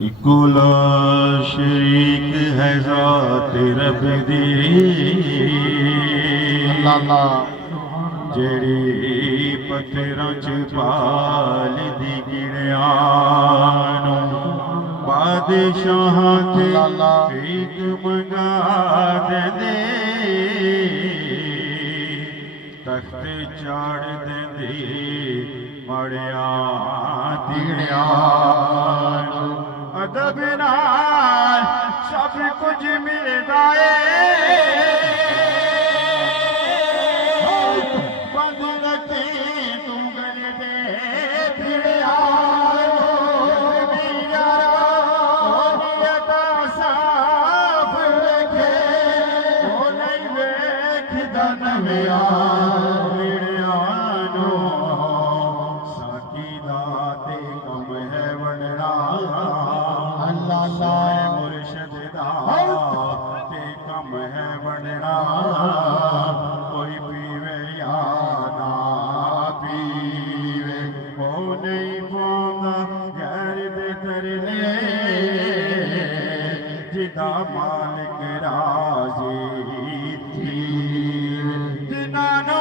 कुल शरीक है ज़ात रब दी जेड़ी पत्थरां च पाल दी गिणियां बादशाहां ते एक मंगा दे तख्त चाड़ दे मड़िया तिड़िया अदब नाल सब कुछ मिलदा है बंद रखे तू गल दे भिड़िया नियता साफ रखे वो नहीं वेखदा नविया भिड़िया साकी दा ते कम है वडड़ा मुर्शद दा ते कम है वडड़ा कोई पीवे या ना पीवे वो नहीं पांदा गैर दे तरले जिदा मालिक राजी जिन्हां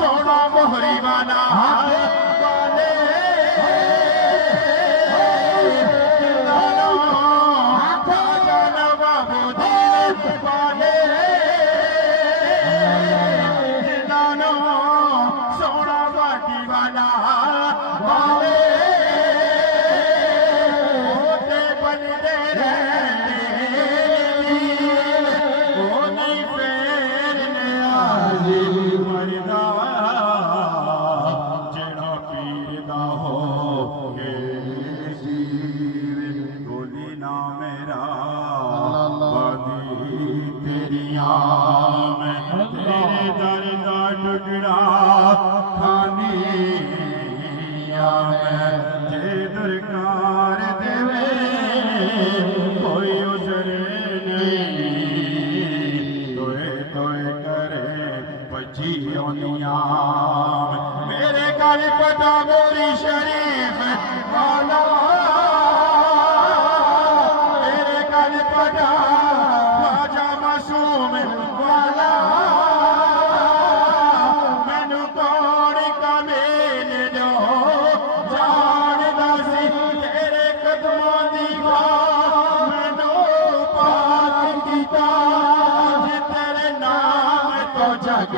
सोना मोहरी वाला मेरे गल पटा मोरी शरीफ वाला मेरे गल पटा ख्वाजा मासूम वाला मैनू कौन कमेल जो जानदा सी तेरे कदमां दी मैनू पाक कीता जे तेरे नाम तो जग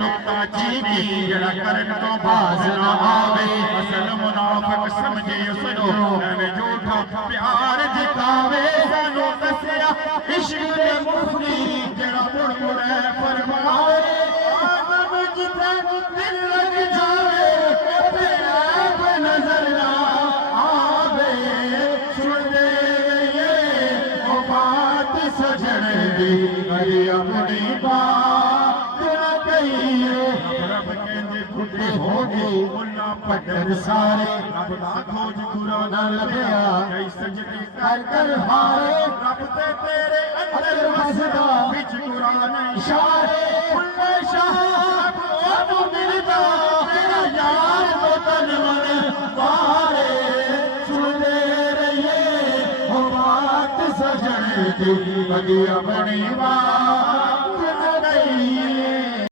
नुक्ता चीकी जड़ा करन तो बाज ना आवे असल मुनाफिक समझे उसनो एवें झूठा प्यार दिखावे सानू दसिया इश्क दे मुफती जड़ा मुड़ मुड़े फरमावे आदम जिथे दिल लग जावे ते ऐब नजर ना आवे सुनते रहिए ओ बात सजन दी अरे अपनी बात न कहिए रब कहंदे बुढ़े हो गए मुल्ला पट्टर सारे रब दा खोज गुरा न लभया कई सजदे कर कर हारे रब ते तेरे अंदर वसदा विच कुरान इशारे मुल्ला शाह अब मिलदा तेरा यार तो तन मन वारे सुनते रहिए ओ बात सजन दी कदी अपनी बात